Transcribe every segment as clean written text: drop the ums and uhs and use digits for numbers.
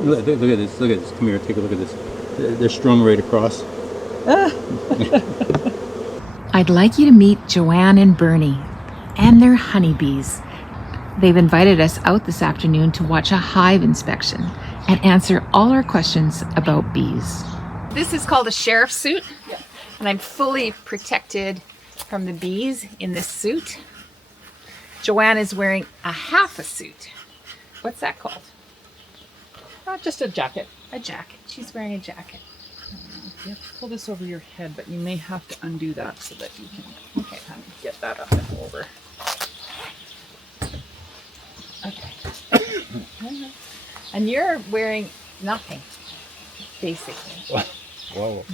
Look at this. Look at this. Come here. Take a look at this. They're strung right across. I'd like you to meet JoAnn and Bernie and their honeybees. They've invited us out this afternoon to watch a hive inspection and answer all our questions about bees. This is called a sheriff's suit, and I'm fully protected from the bees in this suit. JoAnn is wearing a half a suit. What's that called? Just a jacket. A jacket. She's wearing a jacket. You have to pull this over your head, but you may have to undo that so that you can Okay, honey. get that up and over. Okay. And you're wearing nothing, basically. Whoa.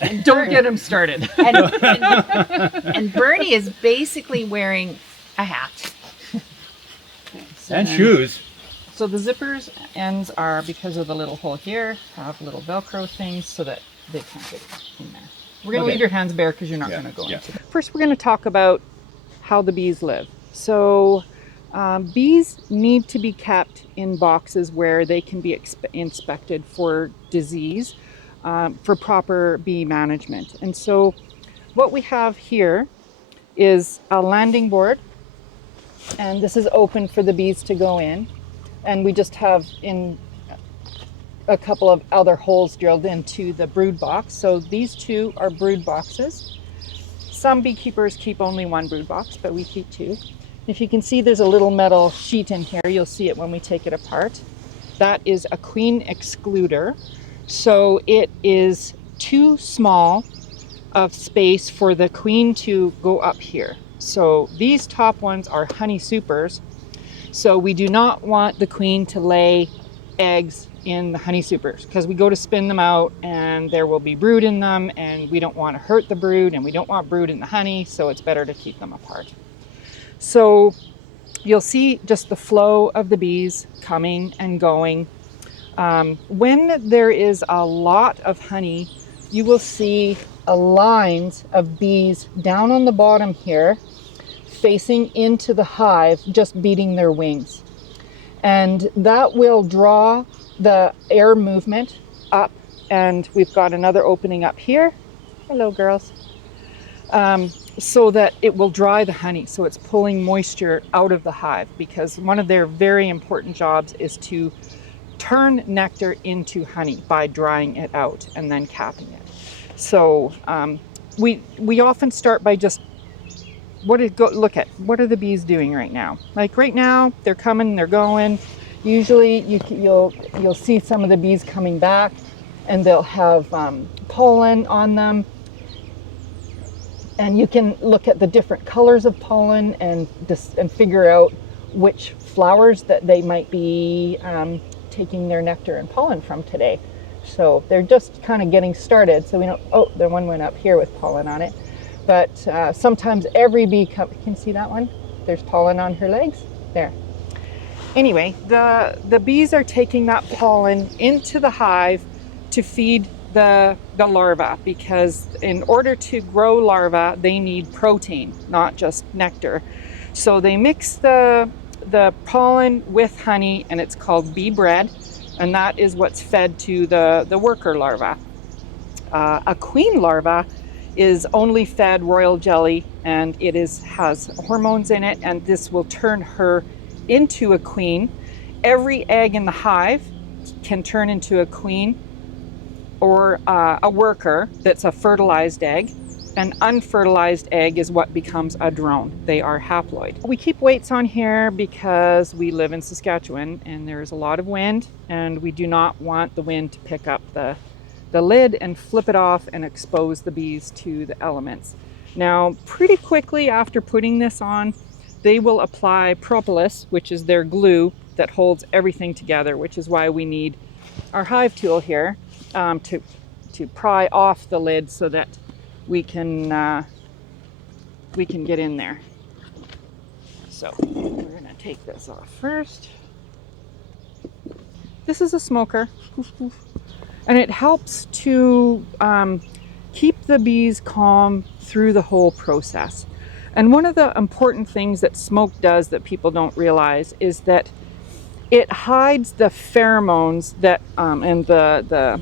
And don't get him started. And Bernie is basically wearing a hat. And shoes. So the zippers ends are, because of the little hole here, have little Velcro things so that they can't get in there. We're going to leave your hands bare because you're not going to go into it. First, we're going to talk about how the bees live. So bees need to be kept in boxes where they can be inspected for disease, for proper bee management. And so what we have here is a landing board, and this is open for the bees to go in. And we just have in a couple of other holes drilled into the brood box. So these two are brood boxes. Some beekeepers keep only one brood box, but we keep two. If you can see, there's a little metal sheet in here. You'll see it when we take it apart. That is a queen excluder. So it is too small of space for the queen to go up here. So these top ones are honey supers. So we do not want the queen to lay eggs in the honey supers because we go to spin them out and there will be brood in them, and we don't want to hurt the brood, and we don't want brood in the honey, so it's better to keep them apart. So you'll see just the flow of the bees coming and going. When there is a lot of honey, you will see lines of bees down on the bottom here facing into the hive, just beating their wings. And that will draw the air movement up, and we've got another opening up here. Hello, girls. So that it will dry the honey, so it's pulling moisture out of the hive, because one of their very important jobs is to turn nectar into honey by drying it out and then capping it. So we often start by just look at what are the bees doing right now. Like right now, they're coming, they're going. Usually you'll see some of the bees coming back, and they'll have pollen on them. And you can look at the different colors of pollen and figure out which flowers that they might be taking their nectar and pollen from today. So they're just kind of getting started. So we know, oh, the one went up here with pollen on it. But sometimes every bee can see that one? There's pollen on her legs. There. Anyway, the bees are taking that pollen into the hive to feed the larva, because in order to grow larvae, they need protein, not just nectar. So they mix the pollen with honey, and it's called bee bread, and that is what's fed to the worker larva. A queen larva is only fed royal jelly, and it has hormones in it, and this will turn her into a queen. Every egg in the hive can turn into a queen or a worker that's a fertilized egg. An unfertilized egg is what becomes a drone. They are haploid. We keep weights on here because we live in Saskatchewan and there's a lot of wind, and we do not want the wind to pick up the lid and flip it off and expose the bees to the elements. Now, pretty quickly after putting this on, they will apply propolis, which is their glue that holds everything together, which is why we need our hive tool here to pry off the lid so that we can get in there. So we're going to take this off first. This is a smoker. And it helps to keep the bees calm through the whole process. And one of the important things that smoke does that people don't realize is that it hides the pheromones that and the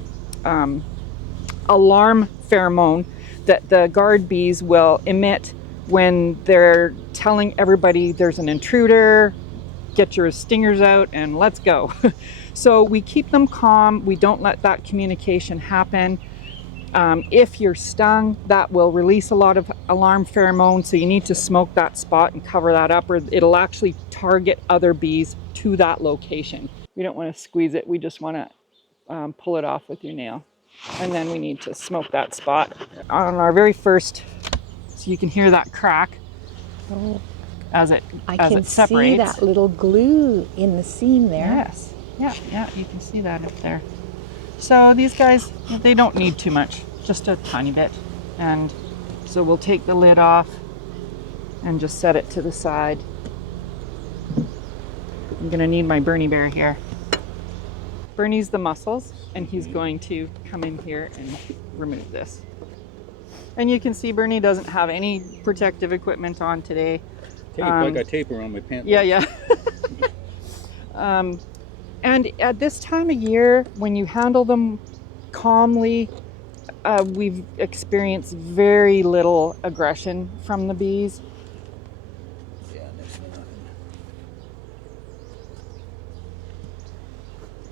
alarm pheromone that the guard bees will emit when they're telling everybody there's an intruder, get your stingers out and let's go. So we keep them calm. We don't let that communication happen. If you're stung, that will release a lot of alarm pheromones, so you need to smoke that spot and cover that up, or it'll actually target other bees to that location. We don't want to squeeze it, we just want to pull it off with your nail. And then we need to smoke that spot. On our very first, so you can hear that crack as it separates. I can see that little glue in the seam there. Yes, yeah, you can see that up there. So these guys, they don't need too much, just a tiny bit. And so we'll take the lid off and just set it to the side. I'm gonna need my Bernie bear here. Bernie's the muscles, and he's going to come in here and remove this. And you can see Bernie doesn't have any protective equipment on today. Tape, I got tape around my pants. Yeah. And at this time of year, when you handle them calmly, we've experienced very little aggression from the bees. Yeah, that's nothing.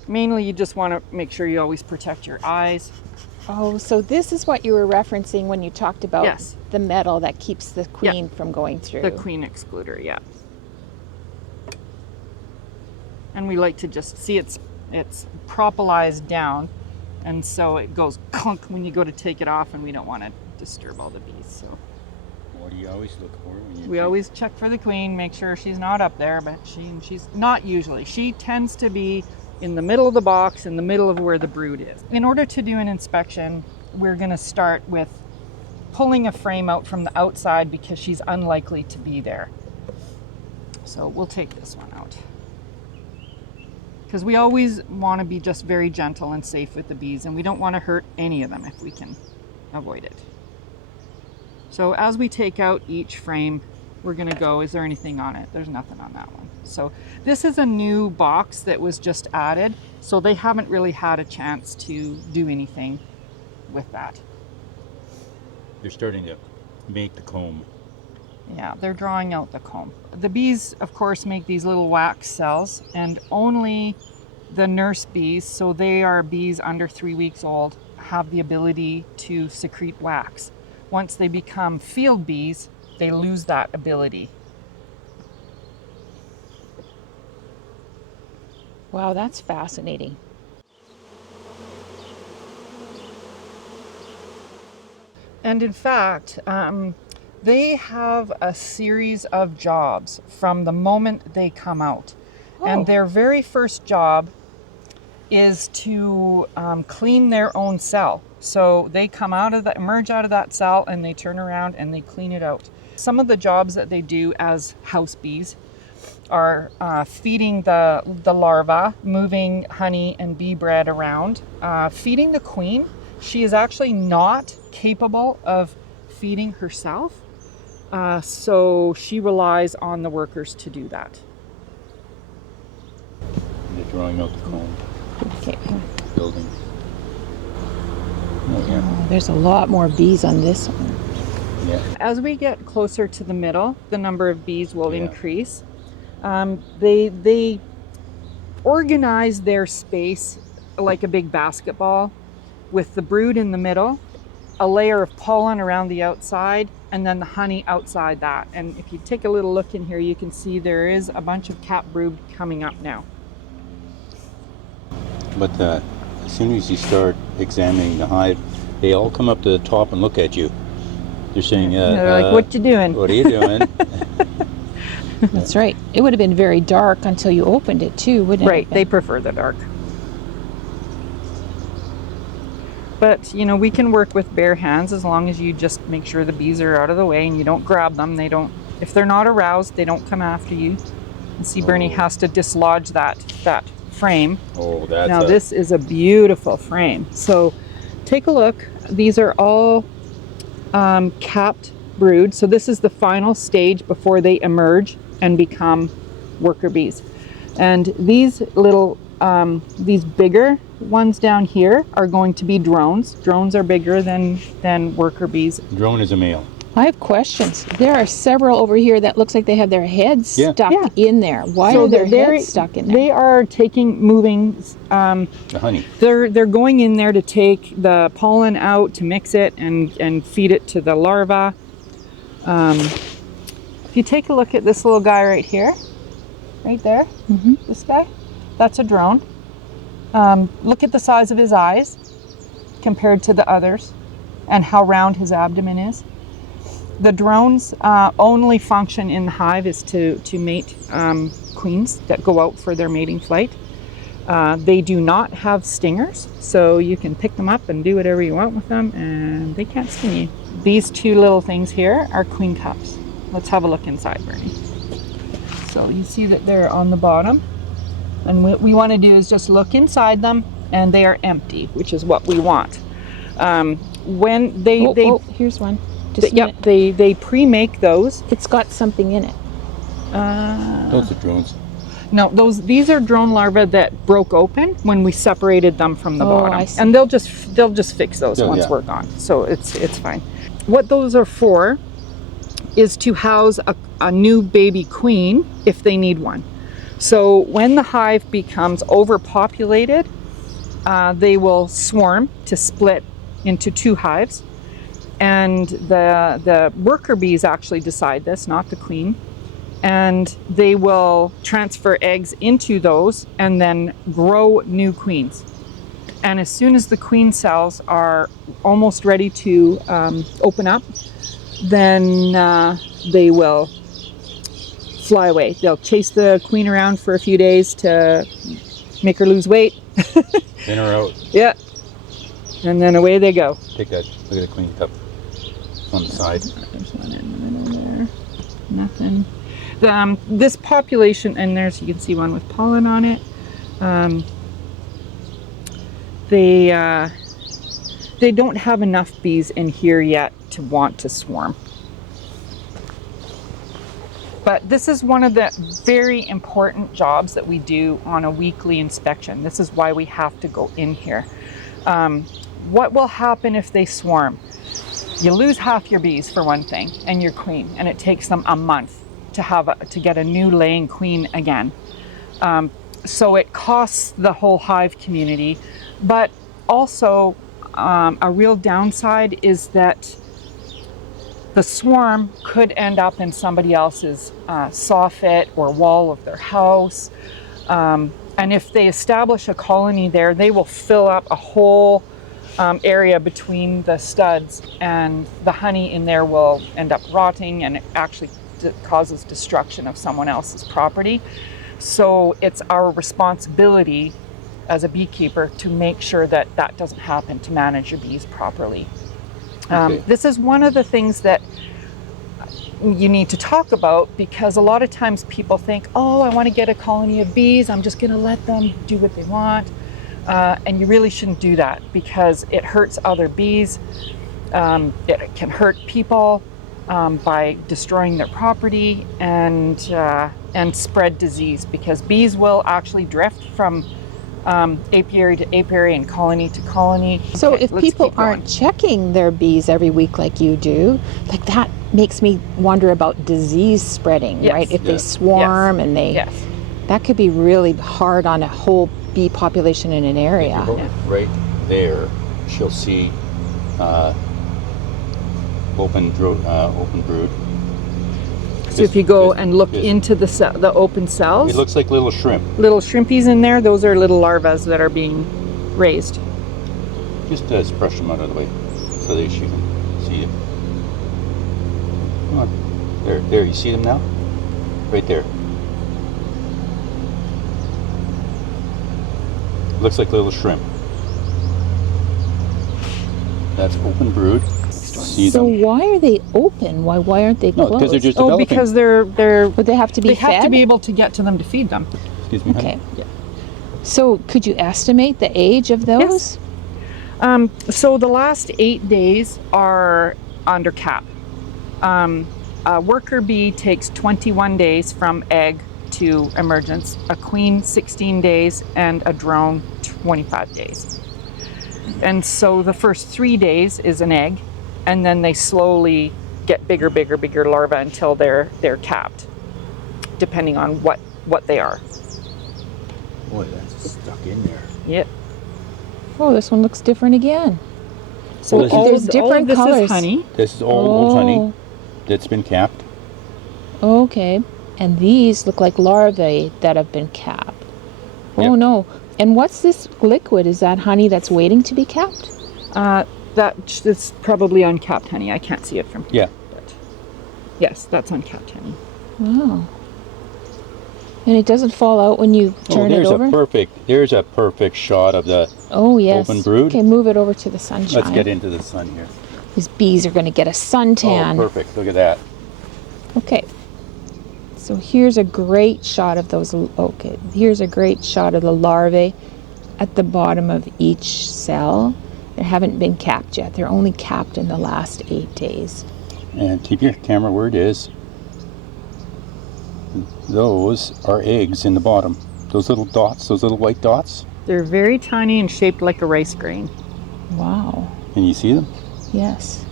Mainly, you just want to make sure you always protect your eyes. Oh, so this is what you were referencing when you talked about Yes. the metal that keeps the queen from going through. The queen excluder, yeah. And we like to just see it's propolized down, and so it goes clunk when you go to take it off, and we don't want to disturb all the bees. So What do you always look for when you we always check for the queen, make sure she's not up there, but she's not usually. She tends to be in the middle of the box, in the middle of where the brood is. In order to do an inspection, we're going to start with pulling a frame out from the outside because she's unlikely to be there. So we'll take this one out, because we always want to be just very gentle and safe with the bees, and we don't want to hurt any of them if we can avoid it. So as we take out each frame, we're going to go, is there anything on it? There's nothing on that one. So this is a new box that was just added, so they haven't really had a chance to do anything with that. They're starting to make the comb. Yeah, they're drawing out the comb. The bees, of course, make these little wax cells, and only the nurse bees, so they are bees under 3 weeks old, have the ability to secrete wax. Once they become field bees, they lose that ability. Wow, that's fascinating. And in fact, they have a series of jobs from the moment they come out. Oh. And their very first job is to clean their own cell. So they come out of emerge out of that cell, and they turn around and they clean it out. Some of the jobs that they do as house bees are feeding the larva, moving honey and bee bread around, feeding the queen. She is actually not capable of feeding herself, so she relies on the workers to do that. They're drawing out the comb. Okay. Building. Oh, yeah. Oh, there's a lot more bees on this one. Yeah. As we get closer to the middle, the number of bees will Yeah. increase. They organize their space like a big basketball, with the brood in the middle, a layer of pollen around the outside, and then the honey outside that. And if you take a little look in here, you can see there is a bunch of cap brood coming up now. But as soon as you start examining the hive, they all come up to the top and look at you. They're saying, They're like, what you doing? What are you doing? That's right. It would have been very dark until you opened it too, wouldn't it? Right, they prefer the dark. But, you know, we can work with bare hands as long as you just make sure the bees are out of the way and you don't grab them. They don't, if they're not aroused, they don't come after you. And see, Bernie has to dislodge that frame. Oh, that's Now this is a beautiful frame. So take a look. These are all capped brood. So this is the final stage before they emerge and become worker bees. And these little, these bigger ones down here are going to be drones. Drones are bigger than worker bees. Drone is a male. I have questions. There are several over here that looks like they have their heads Yeah. stuck Yeah. in there. Why So are their they're- heads stuck in there? They are moving, The honey. they're going in there to take the pollen out, to mix it and feed it to the larva. If you take a look at this little guy right here, right there, this guy, that's a drone. Look at the size of his eyes compared to the others and how round his abdomen is. The drones only function in the hive is to mate queens that go out for their mating flight. They do not have stingers, so you can pick them up and do whatever you want with them, and they can't sting you. These two little things here are queen cups. Let's have a look inside, Bernie. So you see that they're on the bottom, and what we want to do is just look inside them, and they are empty, which is what we want. When they here's one. Just a yep, minute. they pre-make those. It's got something in it. Those are drones. No, these are drone larvae that broke open when we separated them from the bottom, I see. and they'll just fix those Yeah, once yeah. we're gone. So it's fine. What those are for is to house a new baby queen if they need one. So when the hive becomes overpopulated, they will swarm to split into two hives. And the worker bees actually decide this, not the queen. And they will transfer eggs into those and then grow new queens. And as soon as the queen cells are almost ready to open up, then they will fly away. They'll chase the queen around for a few days to make her lose weight. In or out. Yeah. And then away they go. Take that. Look at the queen cup on the side. There's one in the middle there. Nothing. This population, and there's, you can see one with pollen on it. They don't have enough bees in here yet to want to swarm. But this is one of the very important jobs that we do on a weekly inspection. This is why we have to go in here. What will happen if they swarm? You lose half your bees for one thing, and your queen, and it takes them a month to get a new laying queen again. So it costs the whole hive community, but also a real downside is that the swarm could end up in somebody else's soffit or wall of their house. And if they establish a colony there, they will fill up a whole area between the studs, and the honey in there will end up rotting, and it actually causes destruction of someone else's property. So it's our responsibility as a beekeeper to make sure that that doesn't happen, to manage your bees properly. Okay. This is one of the things that you need to talk about, because a lot of times people think, oh, I want to get a colony of bees, I'm just going to let them do what they want. And you really shouldn't do that, because it hurts other bees. It can hurt people by destroying their property and spread disease, because bees will actually drift from apiary to apiary and colony to colony. So Okay, if let's people keep going. aren't checking their bees every week like you do, like that makes me wonder about disease spreading, Yes. right? If they Yes. swarm and they, Yes. that could be really hard on a whole bee population in an If area. you go right there, she'll see open brood. So if you go and look Yes. into the open cells, It looks like little shrimp. little shrimpies in there, those are little larvae that are being raised. Just brush them out of the way so that she can see it. Come on. There, you see them now? Right there. Looks like little shrimp. That's open brood. See So them? why are they open? Why aren't they No, closed? because they're just Oh, developing. because they're Would they have to be they fed? have to be able to get to them to feed them. Excuse me, honey. Okay. So could you estimate the age of those? So the last 8 days are under cap. A worker bee takes 21 days from egg to emergence, a queen 16 days, and a drone 25 days. And so the first 3 days is an egg, and then they slowly get bigger larvae until they're capped, depending on what they are. Boy, that's stuck in there. Yep. Oh, this one looks different again. So this all there's of different this colors. is honey. This is old honey that's been capped. Okay. And these look like larvae that have been capped. Oh Yep. no. And what's this liquid? Is that honey that's waiting to be capped? That's probably uncapped honey. I can't see it from here. Yeah. But yes, that's uncapped honey. Wow. And it doesn't fall out when you turn it over? There's a perfect shot of the Oh, yes. open brood. Okay, move it over to the sunshine. Let's get into the sun here. These bees are going to get a suntan. Oh, perfect. Look at that. Okay. So here's a great shot of those. Okay, here's a great shot of the larvae at the bottom of each cell. They haven't been capped yet. They're only capped in the last 8 days. And keep your camera where it is. Those are eggs in the bottom. Those little dots, those little white dots. They're very tiny and shaped like a rice grain. Wow. Can you see them? Yes.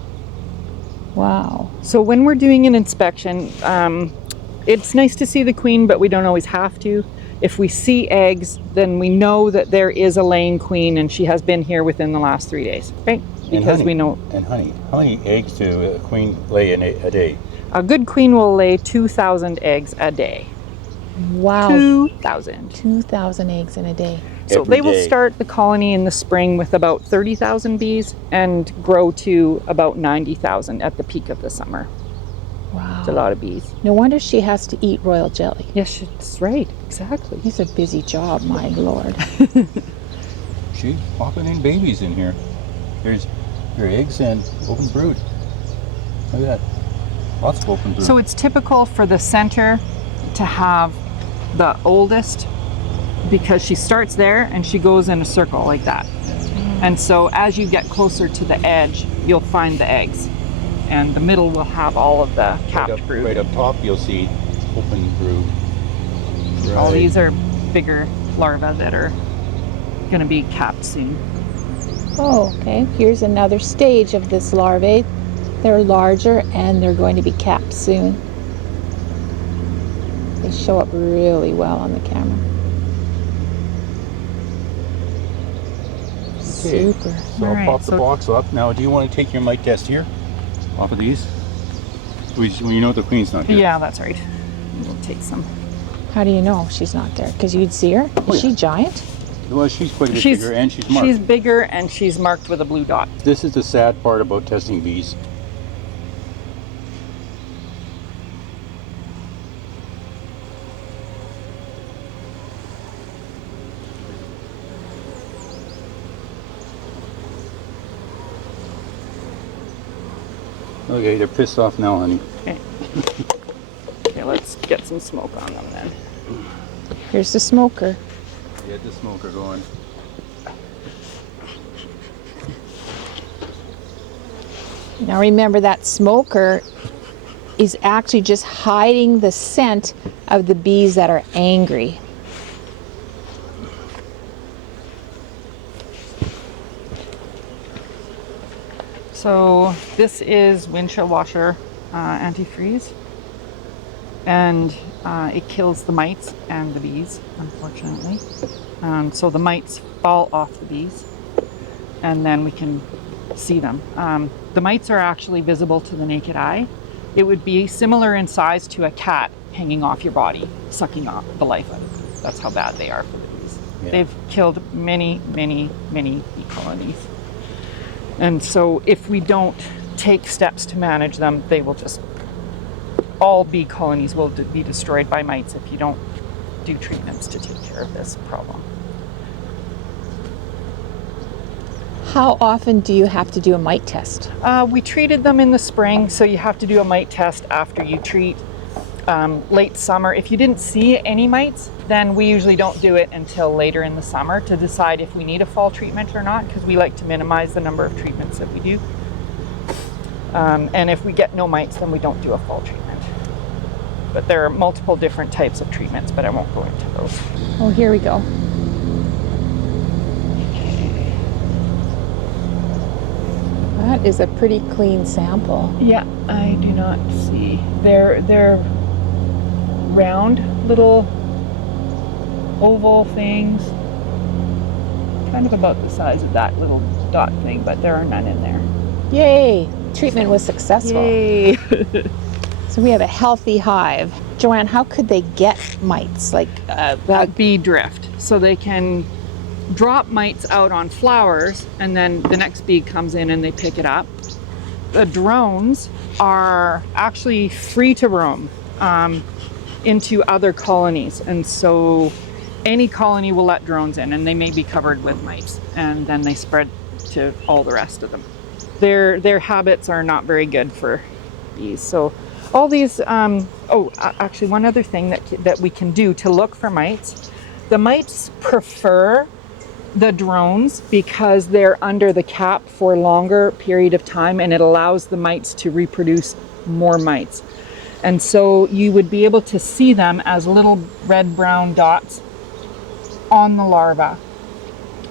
Wow. So when we're doing an inspection, it's nice to see the queen, but we don't always have to. If we see eggs, then we know that there is a laying queen and she has been here within the last 3 days, right? Because we know. And honey. How many eggs do a queen lay a day? A good queen will lay 2,000 eggs a day. Wow. 2,000. 2,000 eggs in a day. So Every they will day. start the colony in the spring with about 30,000 bees and grow to about 90,000 at the peak of the summer. Wow. It's a lot of bees. No wonder she has to eat royal jelly. Yes, that's right. Exactly. It's a busy job, my lord. She's popping in babies in here. There's your eggs and open brood. Look at that. Lots of open brood. So it's typical for the center to have the oldest because she starts there and she goes in a circle like that. And so as you get closer to the edge, you'll find the eggs. And the middle will have all of the capped brood. Right up top, you'll see open brood. All Right. these are bigger larvae that are going to be capped soon. Oh, okay. Here's another stage of this larvae. They're larger and they're going to be capped soon. They show up really well on the camera. Okay. Super. So I'll Alright, pop the so- box up. Now, do you want to take your mite test here? Off of these? Well, you know the queen's not here. Yeah, that's right. We'll take some. How do you know she's not there? Because you'd see her? Oh, Is yeah. she giant? Well, she's quite a bit bigger and she's marked. She's bigger and she's marked with a blue dot. This is the sad part about testing bees. Okay, they're pissed off now, honey. Okay. Okay, let's get some smoke on them then. Here's the smoker. Get the smoker going. Now remember that smoker is actually just hiding the scent of the bees that are angry. So this is windshield washer antifreeze, and it kills the mites and the bees, unfortunately. So the mites fall off the bees, and then we can see them. The mites are actually visible to the naked eye. It would be similar in size to a cat hanging off your body, sucking off the life out of you. That's how bad they are for the bees. Yeah. They've killed many, many, many bee colonies. And so if we don't take steps to manage them, they will just, all bee colonies will be destroyed by mites if you don't do treatments to take care of this problem. How often do you have to do a mite test? We treated them in the spring, so you have to do a mite test after you treat. Late summer, if you didn't see any mites, then we usually don't do it until later in the summer to decide if we need a fall treatment or not, because we like to minimize the number of treatments that we do. And if we get no mites, then we don't do a fall treatment. But there are multiple different types of treatments, but I won't go into those. Oh, here we go. That is a pretty clean sample. Yeah, I do not see. They're round little oval things, kind of about the size of that little dot thing, but there are none in there. Yay! Treatment was successful. Yay! So we have a healthy hive. JoAnn, how could they get mites? Like Bee drift, so they can drop mites out on flowers, and then the next bee comes in and they pick it up. The drones are actually free to roam into other colonies, and so any colony will let drones in, and they may be covered with mites, and then they spread to all the rest of them. Their habits are not very good for bees. So all these, actually one other thing that we can do to look for mites, the mites prefer the drones because they're under the cap for a longer period of time, and it allows the mites to reproduce more mites. And so you would be able to see them as little red-brown dots on the larva,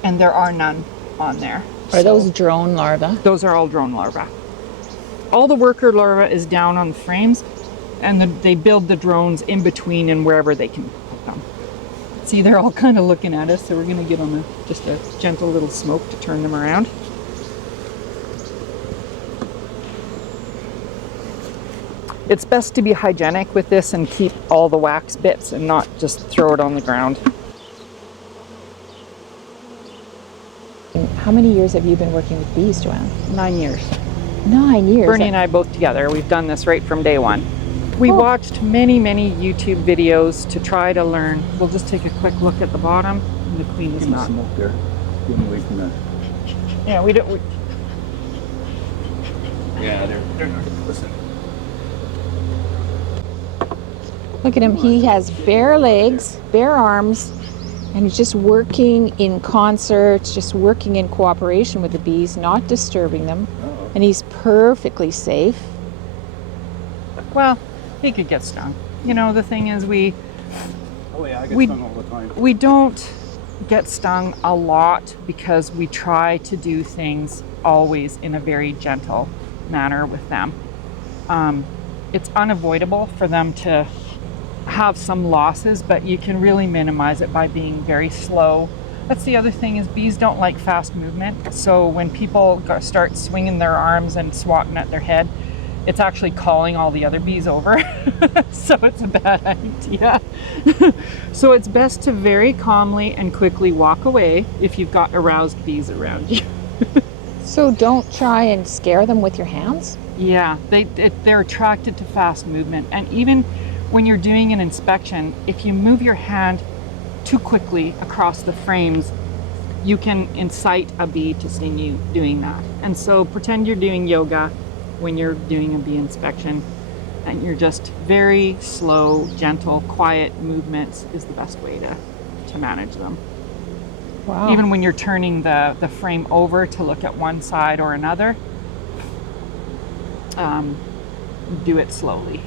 and there are none on there. Are those drone larvae? Those are all drone larvae. All the worker larvae is down on the frames, and they build the drones in between and wherever they can put them. See, they're all kind of looking at us, so we're going to give them just a gentle little smoke to turn them around. It's best to be hygienic with this and keep all the wax bits and not just throw it on the ground. How many years have you been working with bees, JoAnn? 9 years. 9 years. Bernie and I both together. We've done this right from day one. We watched many YouTube videos to try to learn. We'll just take a quick look at the bottom. And the queen is not. Smoke there. Get them away from that. Yeah, we don't. Yeah, they're not going to listen. Look at him. He has bare legs, bare arms, and he's just working in concert, just working in cooperation with the bees, not disturbing them. Uh-oh. And he's perfectly safe. Well, he could get stung. You know, the thing is Oh yeah, I get stung all the time. we don't get stung a lot because we try to do things always in a very gentle manner with them. It's unavoidable for them to have some losses, but you can really minimize it by being very slow. That's the other thing, is bees don't like fast movement. So when people start swinging their arms and swatting at their head, it's actually calling all the other bees over. So it's a bad idea. So it's best to very calmly and quickly walk away if you've got aroused bees around you. So don't try and scare them with your hands? Yeah, they're attracted to fast movement. And even when you're doing an inspection, if you move your hand too quickly across the frames, you can incite a bee to sting you doing that. And so pretend you're doing yoga when you're doing a bee inspection, and you're just very slow, gentle, quiet movements is the best way to manage them. Wow. Even when you're turning the frame over to look at one side or another, do it slowly.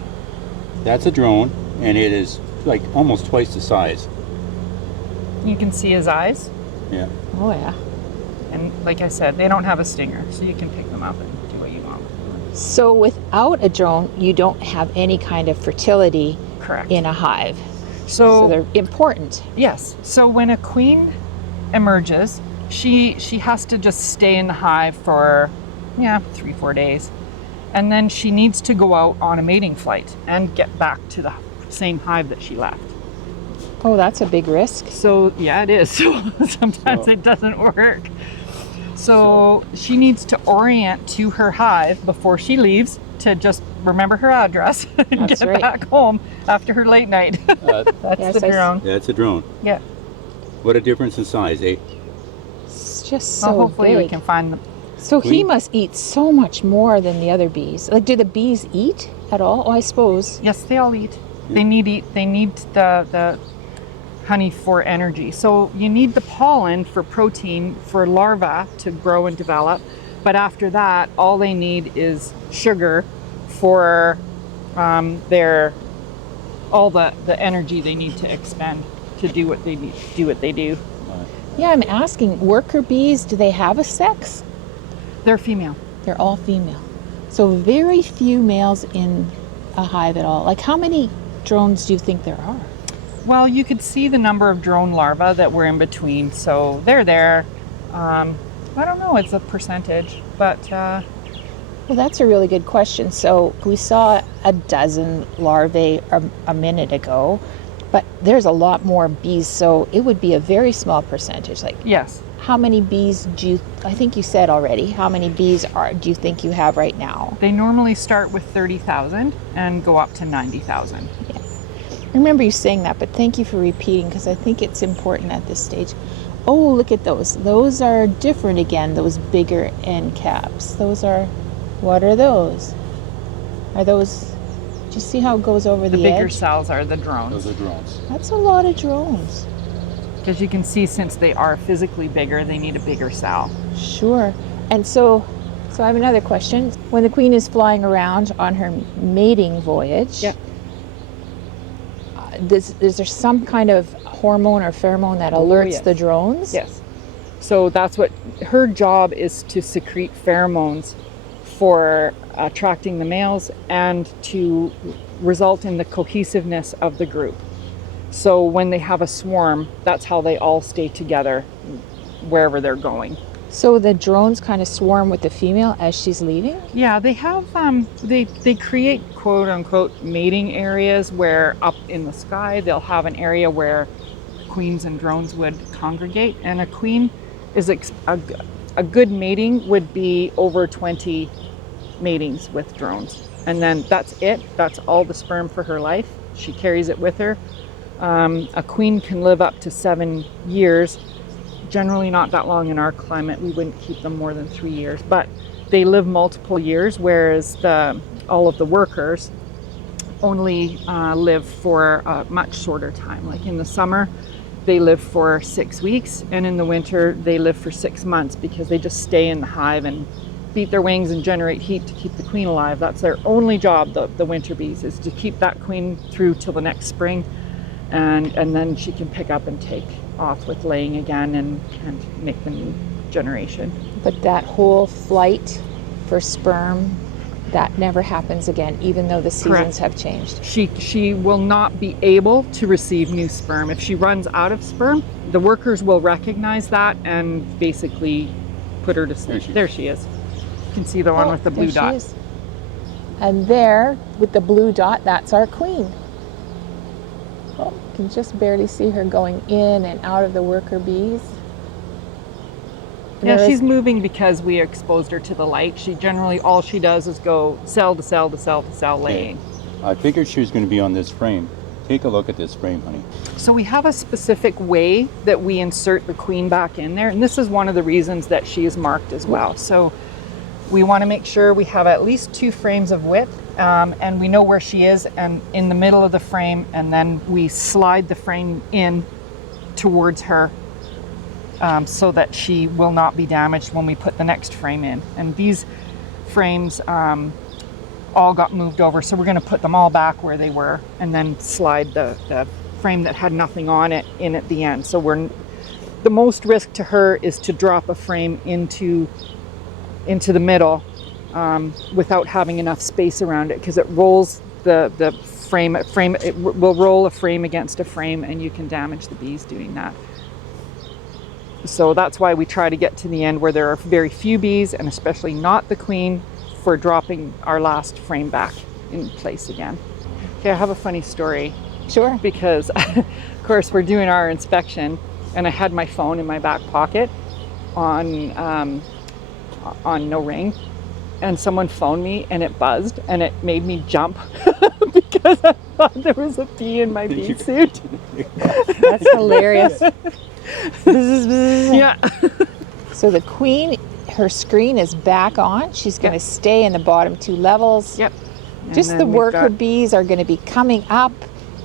That's a drone, and it is like almost twice the size. You can see his eyes, Yeah. Oh yeah. and like I said, they don't have a stinger, so you can pick them up and do what you want with them. So without a drone, you don't have any kind of fertility Correct. in a hive. So So they're important. yes, so when a queen emerges, she has to just stay in the hive for 3-4 days. And then she needs to go out on a mating flight and get back to the same hive that she left. Oh, that's a big risk. So yeah, it is. So sometimes it doesn't work. So she needs to orient to her hive before she leaves to just remember her address and That's get right. back home after her late night. That's Yes, the drone. That's a drone. Yeah. What a difference in size, eh? It's just so Well, hopefully big. we can find them. So he Queen? must eat so much more than the other bees. Like, do the bees eat at all? Oh, I suppose. Yes, they all eat. They need the honey for energy. So you need the pollen for protein for larvae to grow and develop. But after that, all they need is sugar for their all the energy they need to expend to do what they do. Yeah, I'm asking, worker bees, do they have a sex? They're female. They're all female. So very few males in a hive at all. Like, how many drones do you think there are? Well, you could see the number of drone larvae that were in between, so they're there. I don't know, it's a percentage, but Well, that's a really good question. So we saw a dozen larvae a minute ago, but there's a lot more bees, so it would be a very small percentage. Like, yes. how many bees I think you said already, how many bees do you think you have right now? They normally start with 30,000 and go up to 90,000. Yeah. I remember you saying that, but thank you for repeating, because I think it's important at this stage. Oh, look at those. Those are different again, those bigger end caps. What are those? Are those, do you see how it goes over the edge? The bigger cells are the drones. Those are drones. That's a lot of drones. Because you can see, since they are physically bigger, they need a bigger cell. Sure. And so I have another question. When the queen is flying around on her mating voyage, Yeah. Is there some kind of hormone or pheromone that alerts yes. the drones? Yes. So that's what her job is, to secrete pheromones for attracting the males and to result in the cohesiveness of the group. So when they have a swarm, that's how they all stay together wherever they're going. So the drones kind of swarm with the female as she's leaving? Yeah, they have, they create quote unquote mating areas where up in the sky, they'll have an area where queens and drones would congregate. And a queen is a good mating would be over 20 matings with drones. And then that's it. That's all the sperm for her life. She carries it with her. A queen can live up to 7 years. Generally not that long in our climate. We wouldn't keep them more than 3 years, but they live multiple years, whereas all of the workers only live for a much shorter time. Like in the summer, they live for 6 weeks, and in the winter, they live for 6 months, because they just stay in the hive and beat their wings and generate heat to keep the queen alive. That's their only job, the winter bees, is to keep that queen through till the next spring, and then she can pick up and take off with laying again and make the new generation. But that whole flight for sperm, that never happens again, even though the seasons have changed. She will not be able to receive new sperm. If she runs out of sperm, the workers will recognize that and basically put her to sleep. There she is. You can see the one with the blue dot. Is. And there, with the blue dot, that's our queen. Oh, you can just barely see her going in and out of the worker bees. And yeah, she's moving because we exposed her to the light. She generally, all she does is go cell to cell to cell to cell laying. I figured she was going to be on this frame. Take a look at this frame, honey. So we have a specific way that we insert the queen back in there, and this is one of the reasons that she is marked as well. So we want to make sure we have at least 2 frames of width, and we know where she is, and in the middle of the frame, and then we slide the frame in towards her, so that she will not be damaged when we put the next frame in. And these frames all got moved over, so we're going to put them all back where they were, and then slide the frame that had nothing on it in at the end. So the most risk to her is to drop a frame into the middle without having enough space around it, because it rolls the frame. It will roll a frame against a frame, and you can damage the bees doing that. So that's why we try to get to the end where there are very few bees, and especially not the queen, for dropping our last frame back in place again. Okay, I have a funny story. Sure. Because of course we're doing our inspection, and I had my phone in my back pocket on no ring, and someone phoned me and it buzzed and it made me jump because I thought there was a bee in my bee suit. That's hilarious. Yeah. So the queen, her screen is back on. She's going to stay in the bottom 2 levels. Yep. Just the worker bees are going to be coming up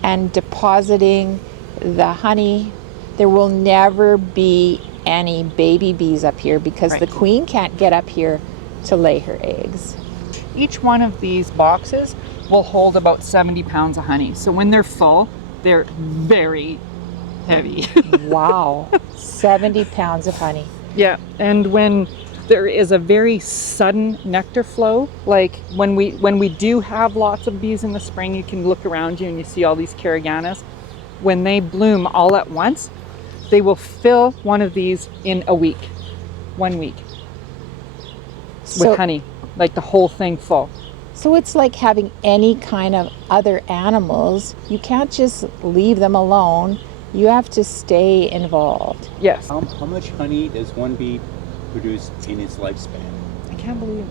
and depositing the honey. There will never be any baby bees up here because the queen can't get up here to lay her eggs. each one of these boxes will hold about 70 pounds of honey. So when they're full, they're very heavy. Wow. 70 pounds of honey. Yeah, and when there is a very sudden nectar flow, like when we do have lots of bees in the spring, you can look around you and you see all these carriganas. When they bloom all at once, they will fill one of these in a week, 1 week, with honey, like the whole thing full. So it's like having any kind of other animals. You can't just leave them alone. You have to stay involved. Yes. How much honey does one bee produce in its lifespan? I can't believe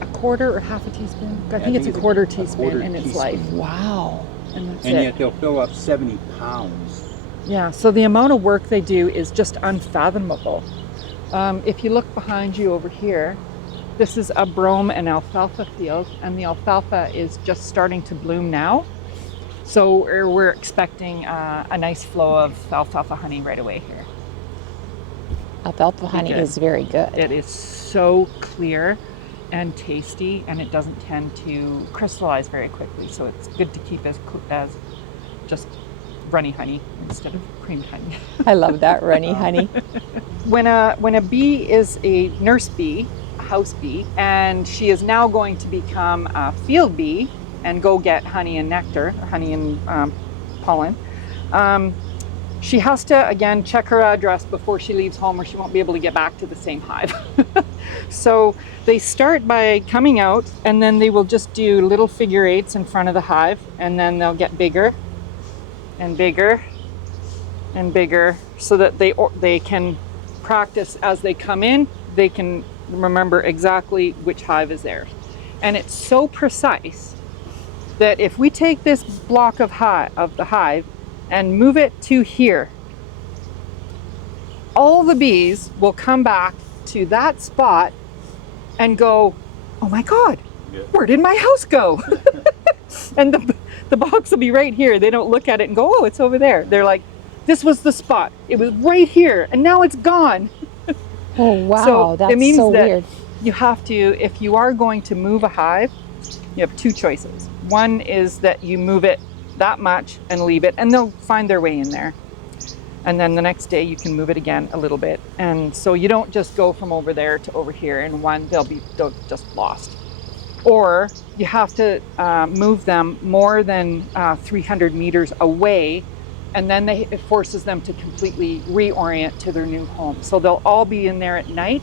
a quarter or half a teaspoon. I think it's a quarter teaspoon in its life. Wow. And that's And it. yet they'll fill up 70 pounds. Yeah, so the amount of work they do is just unfathomable. If you look behind you over here, this is a brome and alfalfa field, and the alfalfa is just starting to bloom now. So we're expecting a nice flow of alfalfa honey right away here. Alfalfa honey is very good. It is so clear and tasty, and it doesn't tend to crystallize very quickly. So it's good to keep as just runny honey instead of creamed honey. I love that runny honey. When a bee is a nurse bee, a house bee, and she is now going to become a field bee and go get honey and nectar, honey and pollen, she has to, again, check her address before she leaves home or she won't be able to get back to the same hive. So they start by coming out, and then they will just do little figure eights in front of the hive, and then they'll get bigger and bigger and bigger so that they can practice as they come in. They can remember exactly which hive is there. And it's so precise that if we take this block of the hive and move it to here, all the bees will come back to that spot and go, oh my God, where did my house go? And the box will be right here. They don't look at it and go, oh, it's over there. They're like, this was the spot. It was right here, and now it's gone. Oh, wow, so that's it means so that weird. you have to, if you are going to move a hive, you have two choices. One is that you move it that much and leave it, and they'll find their way in there. And then the next day you can move it again a little bit. And so you don't just go from over there to over here in one, they'll just lost. Or you have to move them more than 300 meters away, and then it forces them to completely reorient to their new home. So they'll all be in there at night.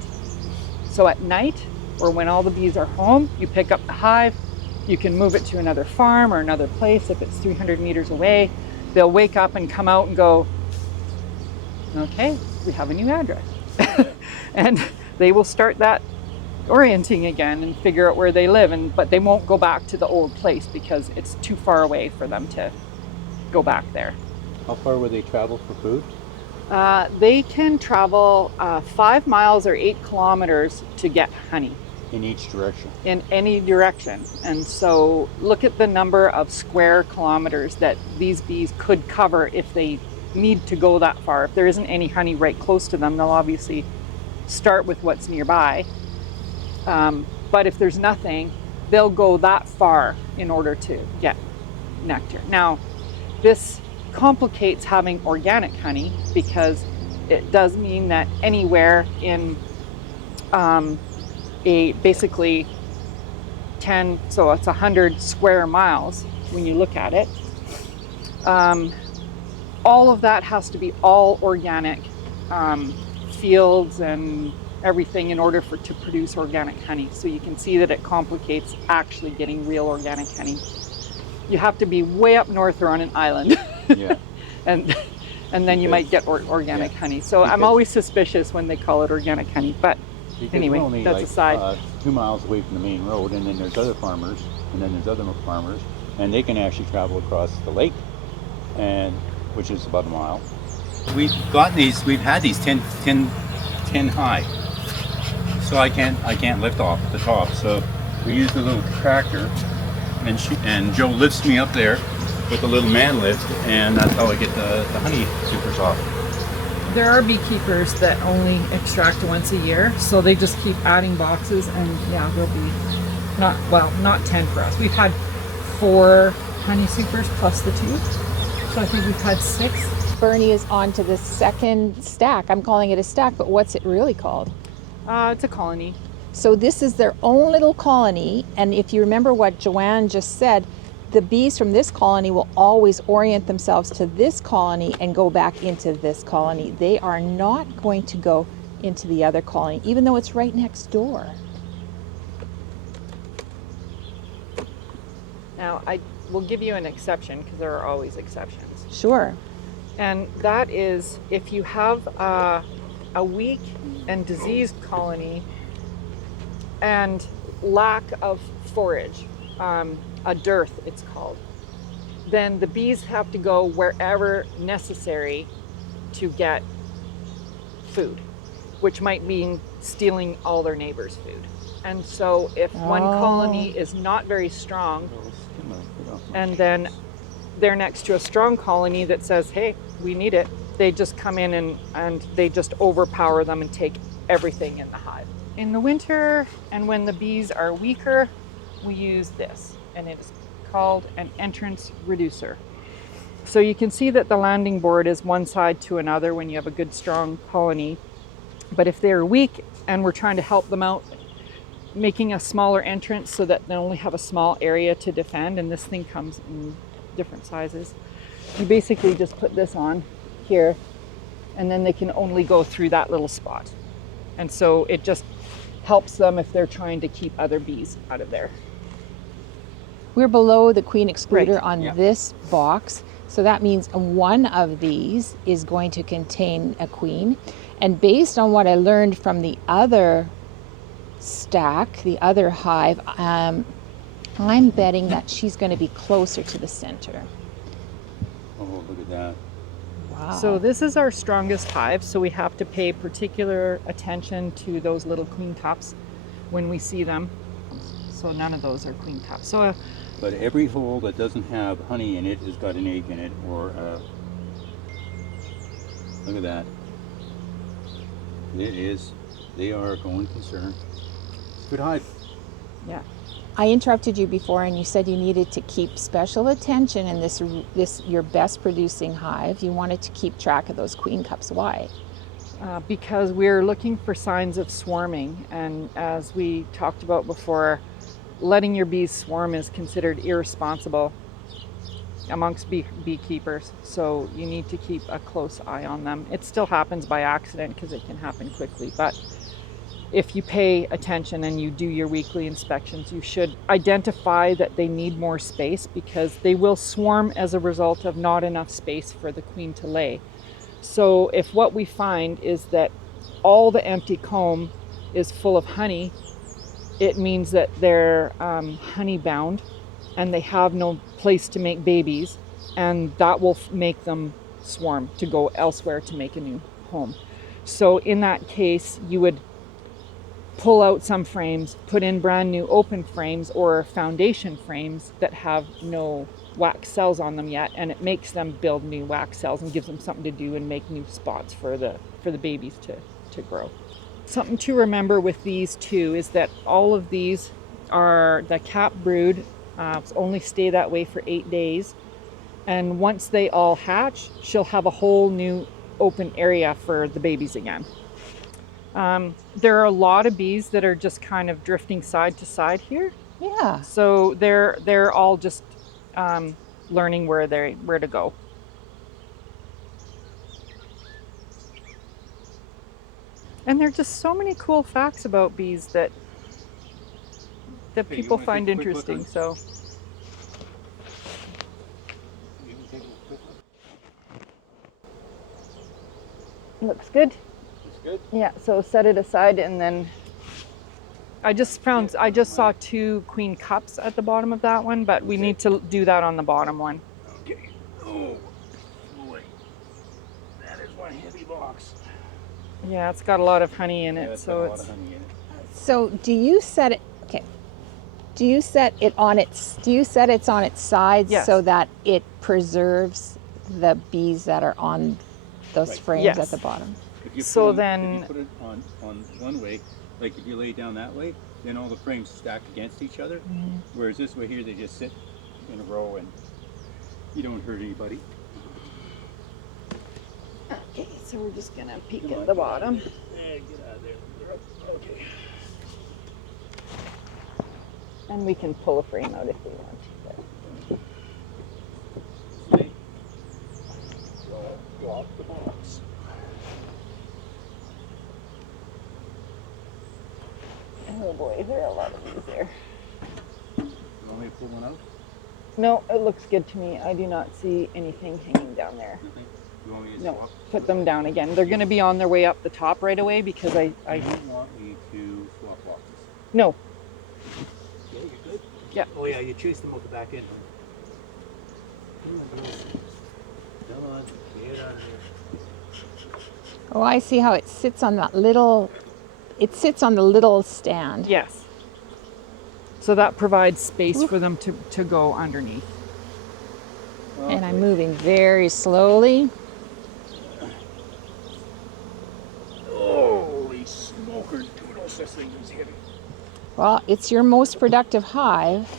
So at night, or when all the bees are home, you pick up the hive, you can move it to another farm or another place if it's 300 meters away. They'll wake up and come out and go, okay, we have a new address. And they will start that orienting again and figure out where they live, but they won't go back to the old place because it's too far away for them to go back there. How far would they travel for food? They can travel 5 miles or 8 kilometers to get honey. In each direction? In any direction. And so look at the number of square kilometers that these bees could cover if they need to go that far. If there isn't any honey right close to them, they'll obviously start with what's nearby. But if there's nothing, they'll go that far in order to get nectar. Now, this complicates having organic honey because it does mean that anywhere in basically 10, so it's 100 square miles when you look at it, all of that has to be all organic fields and everything in order to produce organic honey. So you can see that it complicates actually getting real organic honey. You have to be way up north or on an island. Yeah. and then you might get organic honey. So I'm always suspicious when they call it organic honey. But anyway, only that's aside. 2 miles away from the main road, and then there's other farmers, and then there's other farmers, and they can actually travel across the lake, and which is about a mile. We've had these 10 high, so I can't lift off the top. So we use the little tractor, and Joe lifts me up there with a little man lift, and that's how I get the honey supers off. There are beekeepers that only extract once a year, so they just keep adding boxes, and yeah, they'll be Not 10 for us. We've had 4 honey supers plus the 2. So I think we've had 6. Bernie is on to the second stack. I'm calling it a stack, but what's it really called? It's a colony. So this is their own little colony, and if you remember what JoAnn just said, the bees from this colony will always orient themselves to this colony and go back into this colony. They are not going to go into the other colony, even though it's right next door. Now, I will give you an exception because there are always exceptions. Sure. And that is if you have a weak and diseased colony and lack of forage, a dearth it's called, then the bees have to go wherever necessary to get food, which might mean stealing all their neighbors' food. And so if one colony is not very strong, and then they're next to a strong colony that says, hey, we need it, they just come in and they just overpower them and take everything in the hive. In the winter, and when the bees are weaker, we use this, and it's called an entrance reducer. So you can see that the landing board is one side to another when you have a good strong colony. But if they're weak and we're trying to help them out, making a smaller entrance so that they only have a small area to defend, and this thing comes in different sizes, you basically just put this on here, and then they can only go through that little spot. And so it just helps them if they're trying to keep other bees out of there. We're below the queen excluder Right. on this box, so that means one of these is going to contain a queen. And based on what I learned from the other stack, the other hive, I'm betting that she's going to be closer to the center. Oh, look at that. Wow. So this is our strongest hive, so we have to pay particular attention to those little queen cups when we see them. So none of those are queen cups. So But every hole that doesn't have honey in it has got an egg in it, or look at that. They are a going concern. Good hive. yeah. I interrupted you before, and you said you needed to keep special attention in this your best producing hive. You wanted to keep track of those queen cups. Why? Because we're looking for signs of swarming, and as we talked about before, letting your bees swarm is considered irresponsible amongst beekeepers, so you need to keep a close eye on them. It still happens by accident because it can happen quickly, but if you pay attention and you do your weekly inspections, you should identify that they need more space, because they will swarm as a result of not enough space for the queen to lay. So if what we find is that all the empty comb is full of honey, it means that they're honey bound and they have no place to make babies, and that will make them swarm to go elsewhere to make a new home. So in that case, you would pull out some frames, put in brand new open frames or foundation frames that have no wax cells on them yet, and it makes them build new wax cells and gives them something to do and make new spots for the babies to grow. Something to remember with these too is that all of these are the cap brood, only stay that way for 8 days, and once they all hatch, she'll have a whole new open area for the babies again. There are a lot of bees that are just kind of drifting side to side here. Yeah. So they're all just learning where to go. And there are just so many cool facts about bees that Hey, you people wanna find take a quick interesting. look? So looks good. It's good. Yeah, so set it aside, and then I just saw 2 queen cups at the bottom of that one, but we Okay. need to do that on the bottom one. Okay. Oh boy, that is one heavy box. Yeah, it's got a lot of honey in it, It's so got a lot of honey in it. So do you set it? Okay. Do you set it on its? Do you set it's on its sides Yes. so that it preserves the bees that are on those Right. frames Yes. at the bottom? If you So if then- you put it on one way, like if you lay it down that way, then all the frames stack against each other. Whereas this way here, they just sit in a row and you don't hurt anybody. Okay, so we're just gonna peek at the bottom. Get out of there. Okay. And we can pull a frame out if we want to. Snake. Go off the box. Oh boy, there are a lot of these there. You want me to pull one out? No, it looks good to me. I do not see anything hanging down there. Nothing? You want me to No, swap? put them down again. They're going to be on their way up the top right away because I You don't want me to swap boxes? no. Yeah, you're good? Yeah. Oh yeah, you chased them out the back end. Come on, girls. Come on, get out of there. Oh, I see how it sits on that little, it sits on the little stand. Yes. So that provides space for them to go underneath. And I'm moving very slowly. Holy smoker doodles, this thing is heavy. Well, it's your most productive hive.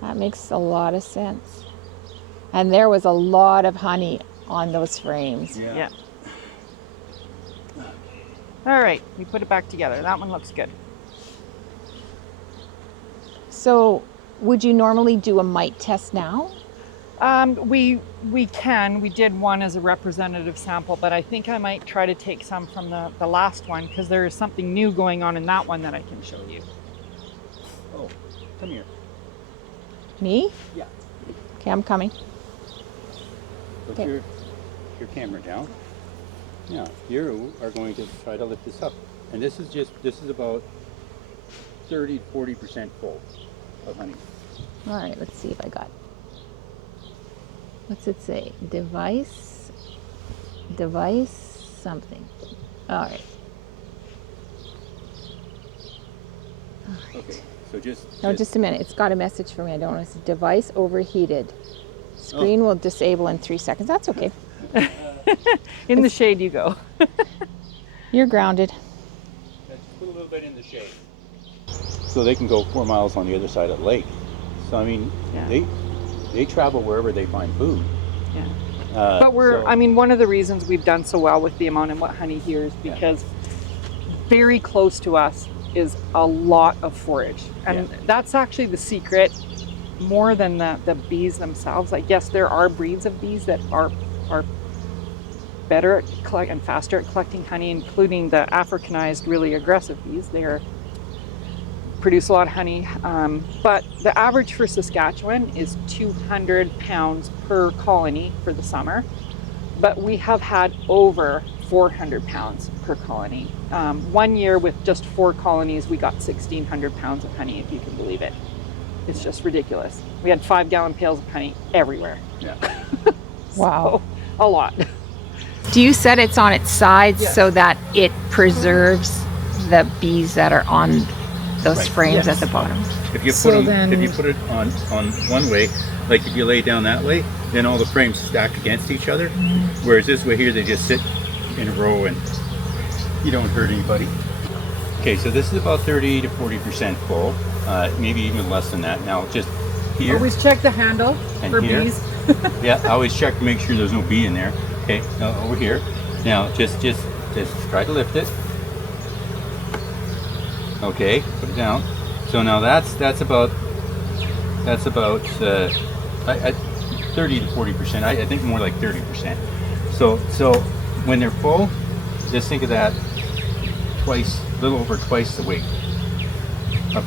That makes a lot of sense. And there was a lot of honey on those frames. Yeah. All right, we put it back together. That one looks good. So, would you normally do a mite test now? We can. We did one as a representative sample, but I think I might try to take some from the last one because there is something new going on in that one that I can show you. Oh, come here. Me? Yeah. Okay, I'm coming. Put Okay. your camera down. Now, you are going to try to lift this up. And this is about 30 to 40% full of honey. All right, let's see if I got. What's it say? Device something. All right. Okay, so No, just a minute. It's got a message for me. I don't know. It's device overheated. Screen will disable in 3 seconds. That's okay. In the shade you go. You're grounded. Let's put a little bit in the shade. So they can go 4 miles on the other side of the lake. So I mean, Yeah. they travel wherever they find food. Yeah. But I mean, one of the reasons we've done so well with the amount of honey here is because very close to us is a lot of forage. And that's actually the secret more than the bees themselves. Like, yes, there are breeds of bees that are better at and faster at collecting honey, including the Africanized, really aggressive bees. They produce a lot of honey. But the average for Saskatchewan is 200 pounds per colony for the summer. But we have had over 400 pounds per colony. 1 year with just 4 colonies, we got 1,600 pounds of honey, if you can believe it. It's just ridiculous. We had 5-gallon pails of honey everywhere. Yeah. Wow. So, a lot. Do you set it on its sides so that it preserves the bees that are on those frames at the bottom? If you put it on one way, like if you lay it down that way, then all the frames stack against each other. Whereas this way here, they just sit in a row and you don't hurt anybody. Okay, so this is about 30 to 40% full, maybe even less than that. Now just here. Always check the handle and for here. bees. Yeah, I always check to make sure there's no bee in there. Okay, now over here. Now just try to lift it. Okay, put it down. So now that's about 30 to 40%. I think more like 30%. So when they're full, just think of that a little over twice the weight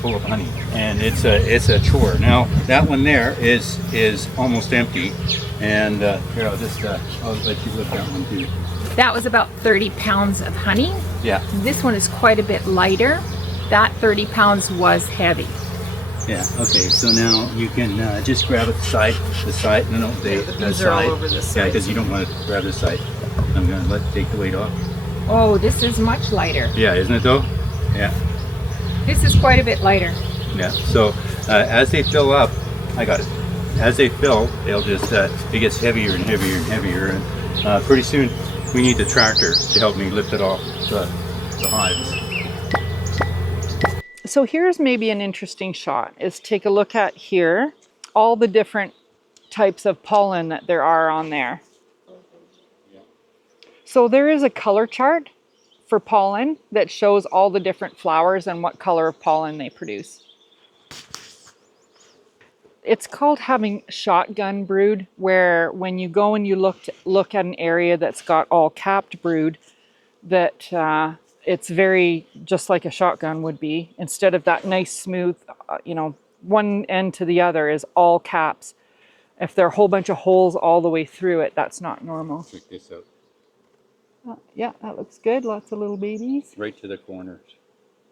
full of honey, and it's a chore. Now that one there is almost empty, and here I'll let you lift that one too. That was about 30 pounds of honey. Yeah. This one is quite a bit lighter. That 30 pounds was heavy. Yeah. Okay. So now you can just grab it the side. No, the bees side. are all over this side. Yeah, because you don't want to grab the side. I'm gonna take the weight off. Oh, this is much lighter. Yeah, isn't it though? Yeah. This is quite a bit lighter. Yeah. So as they fill up, I got it. As they fill, they'll just it gets heavier and heavier and heavier, and pretty soon we need the tractor to help me lift it off the hives. So here's maybe an interesting shot, is take a look at here, all the different types of pollen that there are on there. So there is a color chart for pollen that shows all the different flowers and what color of pollen they produce. It's called having shotgun brood, where when you go and you look at an area that's got all capped brood, that it's very just like a shotgun would be. Instead of that nice smooth, one end to the other is all caps. If there are a whole bunch of holes all the way through it, that's not normal. Check this out. Yeah, that looks good. Lots of little babies. Right to the corners.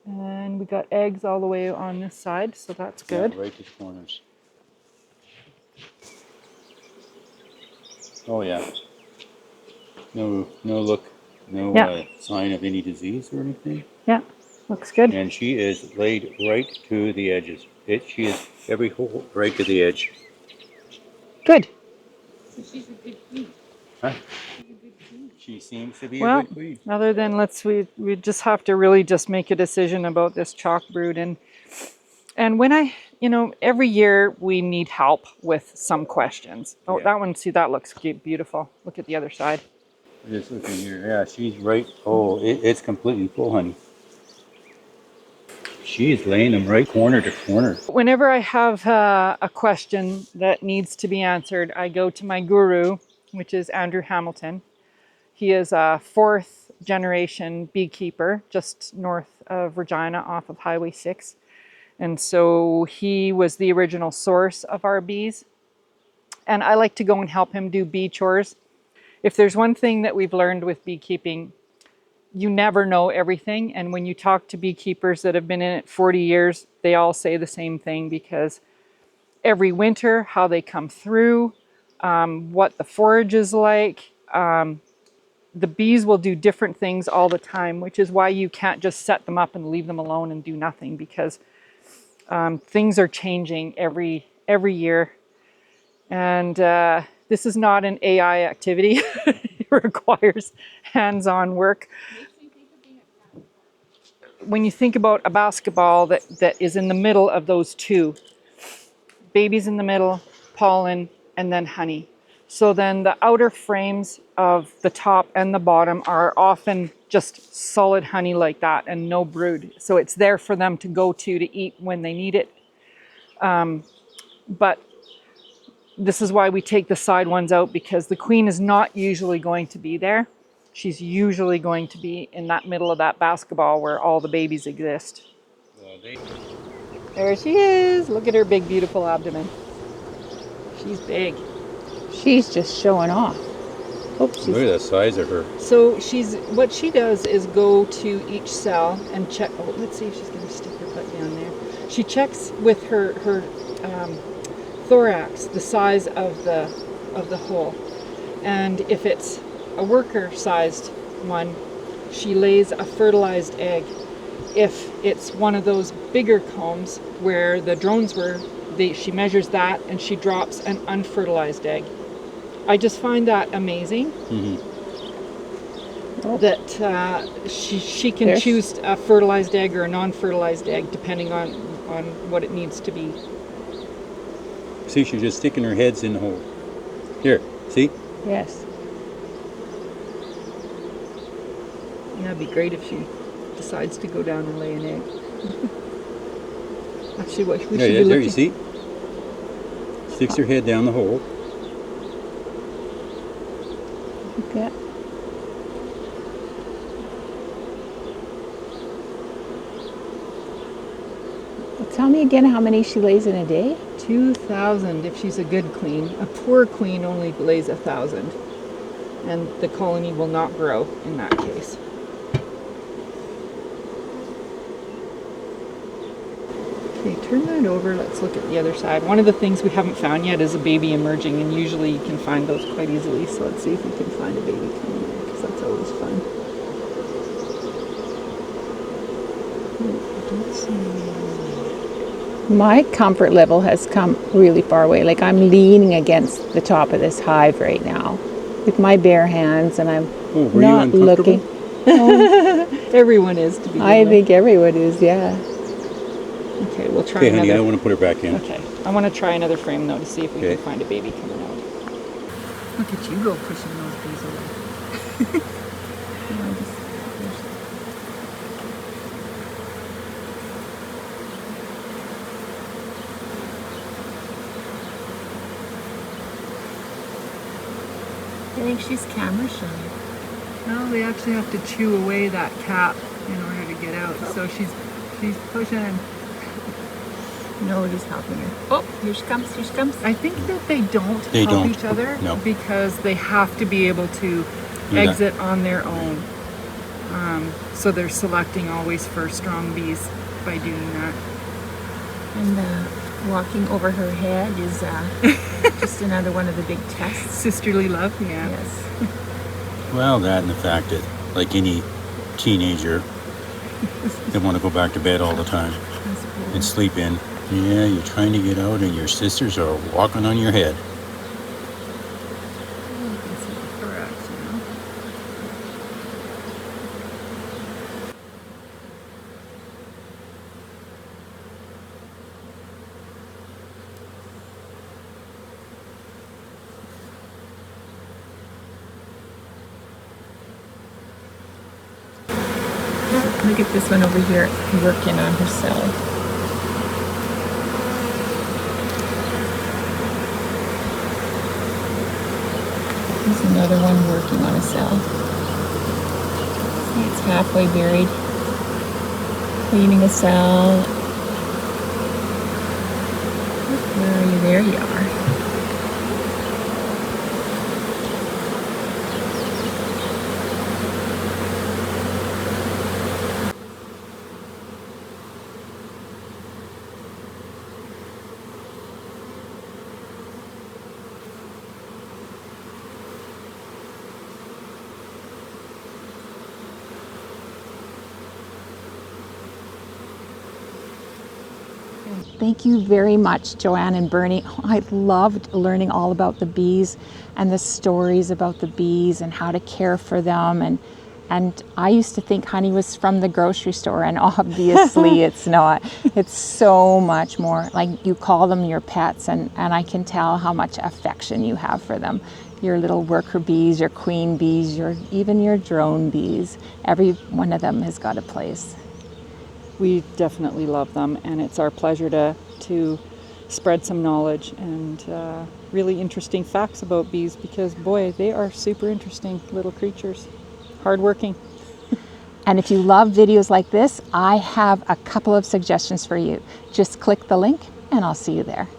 And we got eggs all the way on this side, so that's good. Yeah, right to the corners. Oh yeah. No sign of any disease or anything. Yeah, looks good. And she is laid right to the edges. She is every hole right to the edge. Good. So she's a good queen. Huh? She's a good queen. She seems to be a good queen. Other than we just have to really just make a decision about this chalk brood, and when every year we need help with some questions. Oh, that one, see, that looks beautiful. Look at the other side. Just looking here, yeah, she's right. Oh, it's completely full, honey. She is laying them right corner to corner. Whenever I have a question that needs to be answered, I go to my guru, which is Andrew Hamilton. He is a 4th generation beekeeper just north of Regina off of Highway 6. And so he was the original source of our bees. And I like to go and help him do bee chores. If there's one thing that we've learned with beekeeping, you never know everything. And when you talk to beekeepers that have been in it 40 years, they all say the same thing, because every winter, how they come through, what the forage is like, the bees will do different things all the time, which is why you can't just set them up and leave them alone and do nothing, because things are changing every year. And this is not an AI activity. It requires hands-on work. When you think about a basketball that is in the middle of those two, babies in the middle, pollen, and then honey. So then the outer frames of the top and the bottom are often just solid honey like that and no brood. So it's there for them to go to eat when they need it. But this is why we take the side ones out, because the queen is not usually going to be there. She's usually going to be in that middle of that basketball where all the babies exist. There she is. Look at her big, beautiful abdomen. She's big. She's just showing off. Look at the size of her. So what she does is go to each cell and check. Oh, let's see if she's going to stick her butt down there. She checks with her thorax the size of the hole, and if it's a worker-sized one, she lays a fertilized egg. If it's one of those bigger combs where the drones were, she measures that and she drops an unfertilized egg. I just find that amazing. Mm-hmm. That she can choose a fertilized egg or a non-fertilized egg depending on what it needs to be. See, she's just sticking her heads in the hole. Here, see? Yes. That'd be great if she decides to go down and lay an egg. Actually, what we should be looking... There you see? Sticks her head down the hole. Okay. Tell me again how many she lays in a day? 2,000 if she's a good queen. A poor queen only lays 1,000. And the colony will not grow in that case. Okay, turn that over. Let's look at the other side. One of the things we haven't found yet is a baby emerging, and usually you can find those quite easily. So let's see if we can find a baby coming in, because that's always fun. My comfort level has come really far away. Like, I'm leaning against the top of this hive right now with my bare hands, and I'm Oh, were you not uncomfortable? looking. Everyone is, to be I think everyone is, yeah. Okay, we'll try Okay, honey, I another. don't want to put her back in. Okay, I want to try another frame though to see if we Okay. can find a baby coming out. Look at you go pushing those bees away. I think she's camera shy. No, they actually have to chew away that cap in order to get out. So she's pushing. Nobody's helping her. Oh, here she comes, here she comes. I think that they don't They help don't. each other No. because they have to be able to Do that. exit on their own. So they're selecting always for strong bees by doing that. And walking over her head is just another one of the big tests. Sisterly love, yeah. Yes. Well, that and the fact that, like any teenager, they want to go back to bed all the time and sleep in. Yeah, you're trying to get out and your sisters are walking on your head. Correct, you know. Look at this one over here working on her cell. There's another one working on a cell. See, it's halfway buried. Cleaning a cell. Where are you? There you are. Thank you very much, JoAnn and Bernie. I loved learning all about the bees and the stories about the bees and how to care for them. And I used to think honey was from the grocery store, and obviously it's not. It's so much more. Like, you call them your pets, and I can tell how much affection you have for them. Your little worker bees, your queen bees, even your drone bees. Every one of them has got a place. We definitely love them, and it's our pleasure to spread some knowledge and really interesting facts about bees, because boy, they are super interesting little creatures, hardworking. And if you love videos like this, I have a couple of suggestions for you. Just click the link and I'll see you there.